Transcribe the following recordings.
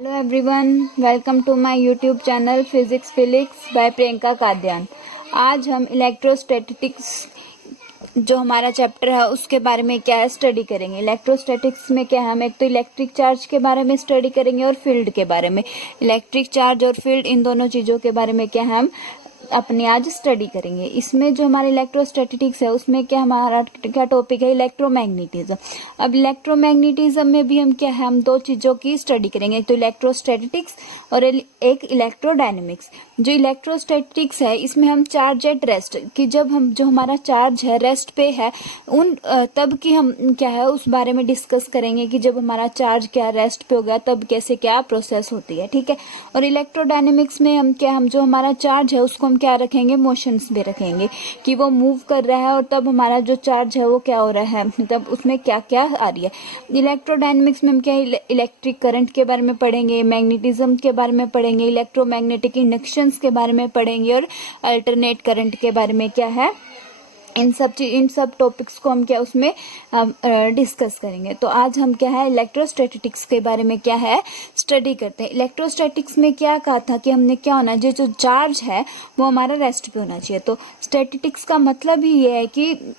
Hello everyone, welcome to my YouTube channel physics Felix by Priyanka Kadyan. आज हम electrostatics जो हमारा चैप्टर है उसके बारे में क्या है स्टडी करेंगे। इलेक्ट्रोस्टैटिक्स में क्या है, हम एक तो इलेक्ट्रिक चार्ज के बारे में स्टडी करेंगे और फील्ड के बारे में। इलेक्ट्रिक चार्ज और फील्ड इन दोनों चीज़ों के बारे में क्या है हम अपने आज स्टडी करेंगे। इसमें जो हमारा इलेक्ट्रोस्टैटिक्स है उसमें क्या हमारा क्या टॉपिक है, इलेक्ट्रोमैग्नेटिज्म। अब इलेक्ट्रोमैग्नेटिज्म में भी हम क्या है हम दो चीज़ों की स्टडी करेंगे, एक तो इलेक्ट्रोस्टैटिक्स और एक इलेक्ट्रोडायनेमिक्स। जो इलेक्ट्रोस्टैटिक्स है इसमें हम चार्ज एट रेस्ट कि जब हम जो हमारा चार्ज है रेस्ट पे है उन तब की हम क्या है उस बारे में डिस्कस करेंगे कि जब हमारा चार्ज क्या रेस्ट पे हो गया तब कैसे क्या प्रोसेस होती है, ठीक है। और इलेक्ट्रोडायनेमिक्स में हम क्या हम जो हमारा चार्ज है उसको हम क्या रखेंगे, मोशंस में रखेंगे कि वो मूव कर रहा है और तब हमारा जो चार्ज है वो क्या हो रहा है, तब उसमें क्या क्या आ रही है। इलेक्ट्रोडायनेमिक्स में हम क्या इलेक्ट्रिक करंट के बारे में पढ़ेंगे, मैग्नेटिज्म के बारे में पढ़ेंगे, इलेक्ट्रोमैग्नेटिक इंडक्शंस के बारे में पढ़ेंगे और अल्टरनेट करंट के बारे में क्या है इन सब टॉपिक्स को हम क्या उसमें डिस्कस करेंगे। तो आज हम क्या है इलेक्ट्रोस्टैटिक्स के बारे में क्या है स्टडी करते हैं। इलेक्ट्रोस्टैटिक्स में क्या कहा था कि हमने क्या होना चाहिए, जो चार्ज है वो हमारा रेस्ट पे होना चाहिए। तो स्टैटिक्स का मतलब ही ये है कि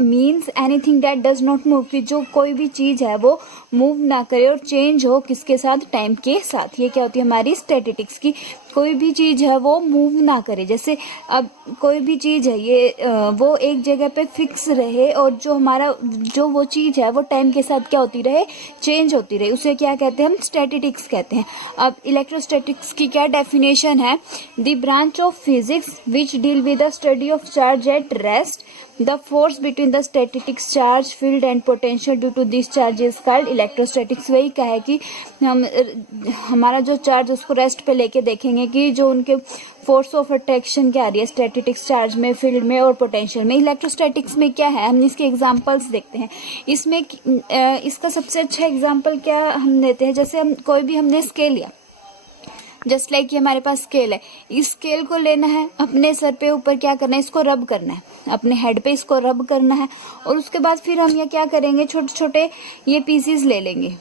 means anything that does not move, कि जो कोई भी चीज है वो मूव ना करे और चेंज हो किसके साथ, टाइम के साथ। ये क्या होती है हमारी स्टैटिक्स की, कोई भी चीज है वो मूव ना करे। जैसे अब कोई भी चीज है ये वो एक जगह पे फिक्स रहे और जो हमारा जो वो चीज है वो टाइम के साथ क्या होती रहे, चेंज होती रहे, उसे क्या कहते हैं हम स्टैटिक्स कहते हैं। अब इलेक्ट्रोस्टैटिक्स की क्या डेफिनेशन है, the branch of physics which deal with the study of charge at rest, the force between the statics charge field and potential due to this charge is called electrostatics. वही क्या है कि हम हमारा जो चार्ज उसको rest पे लेके देखेंगे कि जो उनके फोर्स ऑफ अट्रैक्शन क्या आ रही है स्टैटिक्स चार्ज में, फील्ड में और पोटेंशियल में। इलेक्ट्रोस्टैटिक्स में क्या है हम इसके एग्जांपल्स देखते हैं। इसमें इसका सबसे अच्छा एग्जांपल क्या हम लेते हैं, जैसे हम कोई भी हमने स्केल लिया, जस्ट लाइक कि हमारे पास स्केल है, इस स्केल को लेना है अपने सर पे ऊपर क्या करना है, इसको रब करना है, अपने हेड पे इसको रब करना है और उसके बाद फिर हम ये क्या करेंगे, छोटे छोटे ये पीसेस ले लेंगे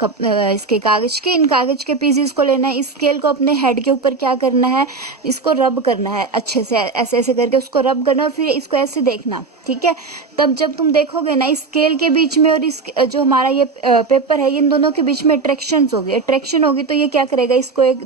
इसके कागज के, इन कागज के पीसेस को लेना है, इस स्केल को अपने हेड के ऊपर क्या करना है, इसको रब करना है अच्छे से, ऐसे ऐसे करके उसको रब करना और फिर इसको ऐसे देखना, ठीक है। तब जब तुम देखोगे ना इस स्केल के बीच में और इस जो हमारा ये पेपर है इन दोनों के बीच में अट्रैक्शन होगी, अट्रैक्शन होगी तो ये क्या करेगा, इसको एक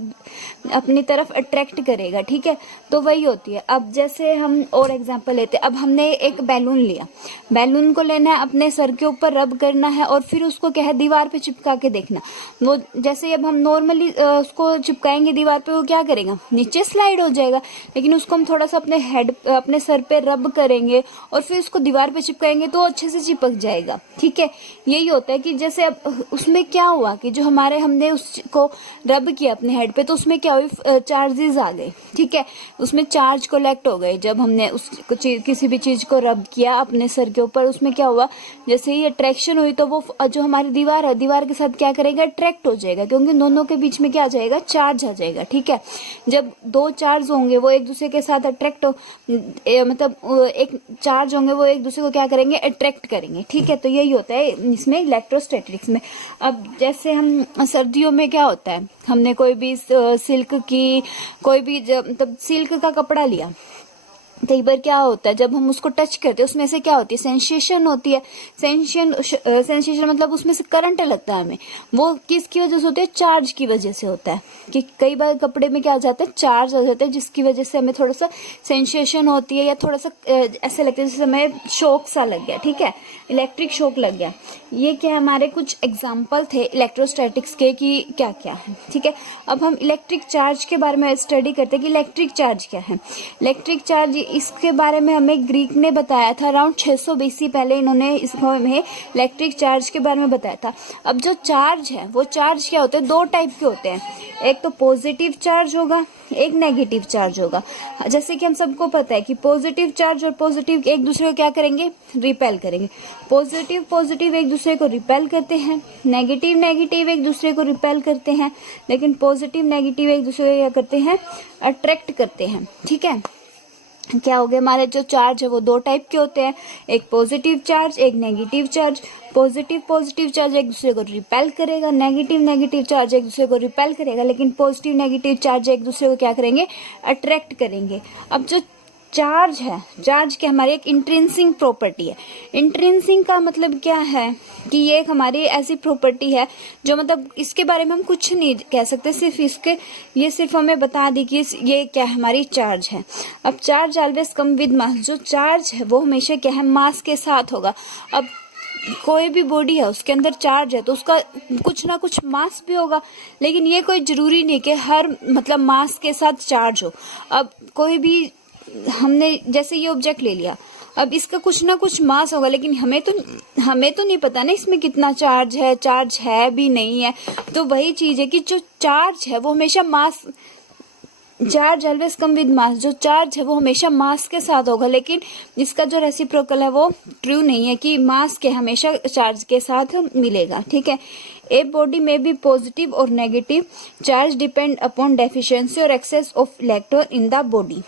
अपनी तरफ अट्रैक्ट करेगा, ठीक है। तो वही होती है। अब जैसे हम और एग्जांपल लेते हैं, अब हमने एक बैलून लिया, बैलून को लेना है अपने सर के ऊपर रब करना है और फिर उसको क्या है दीवार पे चिपका के देखना। वो जैसे अब हम नॉर्मली उसको चिपकाएंगे दीवार पे, वो क्या करेगा, नीचे स्लाइड हो जाएगा। लेकिन उसको हम थोड़ा सा अपने सर पे रब करेंगे और फिर उसको दीवार पे चिपकाएंगे तो अच्छे से चिपक जाएगा, ठीक है। यही होता है कि जैसे अब उसमें क्या हुआ कि जो हमारे हमने उसको रब किया अपने हेड पे तो उसमें क्या हुई, चार्जेस आ गए, ठीक है, उसमें चार्ज कलेक्ट हो गए। जब हमने उस किसी भी चीज को रब किया अपने सर के ऊपर, उसमें क्या हुआ, जैसे ही अट्रैक्शन हुई तो वो जो हमारी दीवार है दीवार के साथ क्या करेगा, अट्रैक्ट हो जाएगा, क्योंकि दोनों के बीच में क्या आ जाएगा, चार्ज आ जाएगा, ठीक है। जब दो चार्ज होंगे वो एक दूसरे के साथ अट्रैक्ट मतलब एक चार्ज होंगे वो एक दूसरे को क्या करेंगे, अट्रैक्ट करेंगे, ठीक है। तो यही होता है इसमें इलेक्ट्रोस्टैटिक्स में। अब जैसे हम सर्दियों में क्या होता है, हमने कोई भी सिल्क की कोई भी मतलब सिल्क का कपड़ा लिया, कई बार क्या होता है जब हम उसको टच करते हैं उसमें से क्या होती है, सेंसेशन होती है। सेंसेशन मतलब उसमें से करंट लगता है हमें, वो किसकी वजह से होती है, चार्ज की वजह से होता है। कि कई बार कपड़े में क्या आ जाता है, चार्ज आ जाता है जिसकी वजह से हमें थोड़ा सा सेंसेशन होती है या थोड़ा सा ऐसे लगता है जैसे हमें शॉक सा लग गया, ठीक है, इलेक्ट्रिक शॉक लग गया। ये क्या हमारे कुछ एग्जाम्पल थे इलेक्ट्रोस्टैटिक्स के कि क्या क्या है, ठीक है। अब हम इलेक्ट्रिक चार्ज के बारे में स्टडी करते हैं कि इलेक्ट्रिक चार्ज क्या है। इलेक्ट्रिक चार्ज इसके बारे में हमें ग्रीक ने बताया था, अराउंड 600 BC पहले इन्होंने इसको हमें इलेक्ट्रिक चार्ज के बारे में बताया था। अब जो चार्ज है वो चार्ज क्या होते हैं, दो टाइप के होते हैं, एक तो पॉजिटिव चार्ज होगा, एक नेगेटिव चार्ज होगा। जैसे कि हम सबको पता है कि पॉजिटिव चार्ज और पॉजिटिव एक दूसरे को क्या करेंगे, रिपेल करेंगे। पॉजिटिव एक दूसरे को रिपेल करते हैं, नेगेटिव एक दूसरे को रिपेल करते हैं, लेकिन पॉजिटिव नेगेटिव एक दूसरे को क्या करते हैं, अट्रैक्ट करते हैं, ठीक है। क्या हो गया, हमारे जो चार्ज है वो दो टाइप के होते हैं, एक पॉजिटिव चार्ज, एक नेगेटिव चार्ज। पॉजिटिव चार्ज एक दूसरे को रिपेल करेगा, नेगेटिव चार्ज एक दूसरे को रिपेल करेगा, लेकिन पॉजिटिव नेगेटिव चार्ज एक दूसरे को क्या करेंगे, अट्रैक्ट करेंगे। अब जो चार्ज है, चार्ज की हमारी एक इंट्रिंसिक प्रॉपर्टी है। इंट्रिंसिक का मतलब क्या है कि ये एक हमारी ऐसी प्रॉपर्टी है जो मतलब इसके बारे में हम कुछ नहीं कह सकते, सिर्फ इसके ये सिर्फ हमें बता दी कि ये क्या हमारी चार्ज है। अब charge always come with mass, जो चार्ज है वो हमेशा क्या है, मास के साथ होगा। अब कोई भी बॉडी है उसके अंदर चार्ज है तो उसका कुछ ना कुछ मास भी होगा, लेकिन ये कोई जरूरी नहीं कि हर मतलब मास के साथ चार्ज हो। अब कोई भी हमने जैसे ये ऑब्जेक्ट ले लिया, अब इसका कुछ ना कुछ मास होगा, लेकिन हमें तो नहीं पता ना इसमें कितना चार्ज है भी नहीं है। तो वही चीज है कि जो चार्ज है वो हमेशा mass, charge always come with mass, जो चार्ज है वो हमेशा मास के साथ होगा, लेकिन इसका जो रेसिप्रोकल है वो ट्रू नहीं है कि मास के हमेशा चार्ज के साथ मिलेगा। ठीक है, a body may be positive और negative charge depend upon deficiency और excess of electron in the body.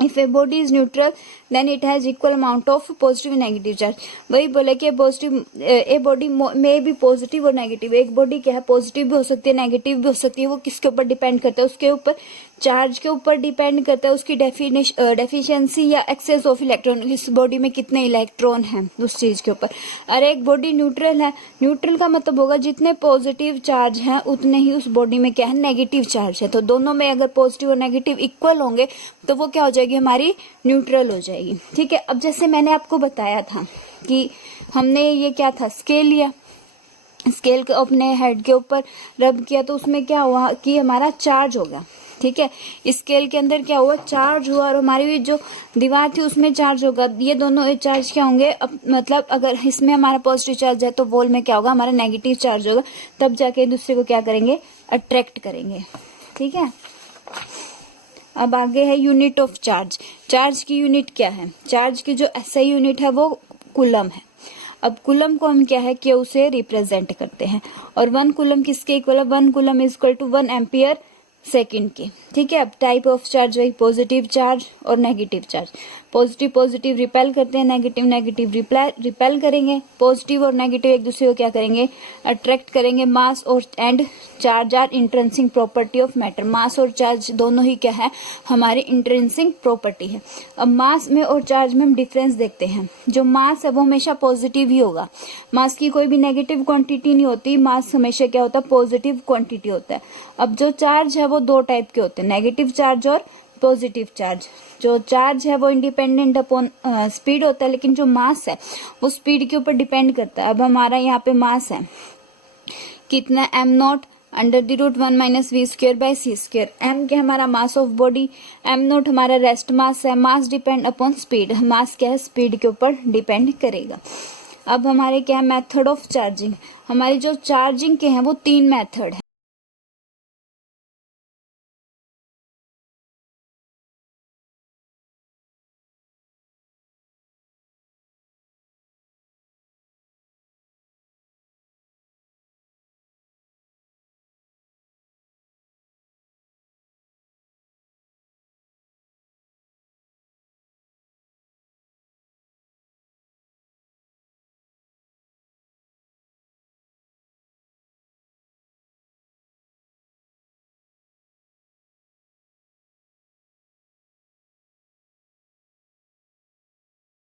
If a body is neutral, then it has equal amount of positive and negative charge। वही बोले कि ए body में भी positive और negative, एक body क्या है, पॉजिटिव भी हो सकती है नेगेटिव भी हो सकती है। वो किसके ऊपर डिपेंड करता है, उसके ऊपर चार्ज के ऊपर डिपेंड करता है, उसकी डेफिशिएंसी या एक्सेस ऑफ इलेक्ट्रॉन, इस बॉडी में कितने इलेक्ट्रॉन हैं उस चीज के ऊपर। और एक बॉडी न्यूट्रल है, न्यूट्रल का मतलब होगा जितने पॉजिटिव चार्ज हैं उतने ही उस बॉडी में क्या है, नेगेटिव चार्ज है। तो दोनों में अगर पॉजिटिव और नेगेटिव इक्वल होंगे तो वो क्या हो जाएगी, हमारी न्यूट्रल हो जाएगी। ठीक है, अब जैसे मैंने आपको बताया था कि हमने ये क्या था, स्केल लिया, स्केल को अपने हेड के ऊपर रब किया तो उसमें क्या हुआ कि हमारा चार्ज होगा। ठीक है, स्केल के अंदर क्या हुआ, चार्ज हुआ, और हमारी जो दीवार थी उसमें चार्ज होगा। ये दोनों चार्ज क्या होंगे, मतलब अगर इसमें हमारा पॉजिटिव चार्ज है तो वॉल में क्या होगा, हमारा नेगेटिव चार्ज होगा, तब जाके एक दूसरे को क्या करेंगे, अट्रैक्ट करेंगे। ठीक है, अब आगे है यूनिट ऑफ चार्ज। चार्ज की यूनिट क्या है, चार्ज की जो एसआई यूनिट है वो कूलम है। अब कूलम को हम क्या है कि उसे रिप्रेजेंट करते हैं, और 1 कूलम किसके इक्वल है, 1 coulomb is equal to 1 ampere second के। ठीक है, अब टाइप ऑफ चार्ज वही पॉजिटिव चार्ज और नेगेटिव चार्ज। पॉजिटिव रिपेल करते हैं, नेगेटिव रिपेल करेंगे। पॉजिटिव और नेगेटिव एक दूसरे को क्या करेंगे, अट्रैक्ट करेंगे। मास और and charge are intrinsic property of matter. Mass और चार्ज दोनों ही क्या है, हमारी इंट्रिंसिक प्रॉपर्टी है। अब मास में और चार्ज में हम डिफरेंस देखते हैं। जो मास है वो हमेशा पॉजिटिव ही होगा, मास की कोई भी नेगेटिव क्वांटिटी नहीं होती, मास हमेशा क्या होता है, पॉजिटिव क्वांटिटी होता है। अब जो चार्ज है वो दो टाइप के होते हैं, नेगेटिव चार्ज और पॉजिटिव चार्ज। जो चार्ज है वो इंडिपेंडेंट अपॉन स्पीड होता है, लेकिन जो मास है वो स्पीड के ऊपर डिपेंड करता है। अब हमारा यहाँ पे मास है कितना, m0 under the root 1 minus v square by c square. m क्या हमारा मास ऑफ बॉडी, m0 हमारा रेस्ट मास है। मास डिपेंड अपॉन स्पीड, मास क्या है, स्पीड के ऊपर डिपेंड करेगा। अब हमारे क्या है, मेथड ऑफ चार्जिंग। हमारी जो चार्जिंग के हैं वो 3 मेथड है।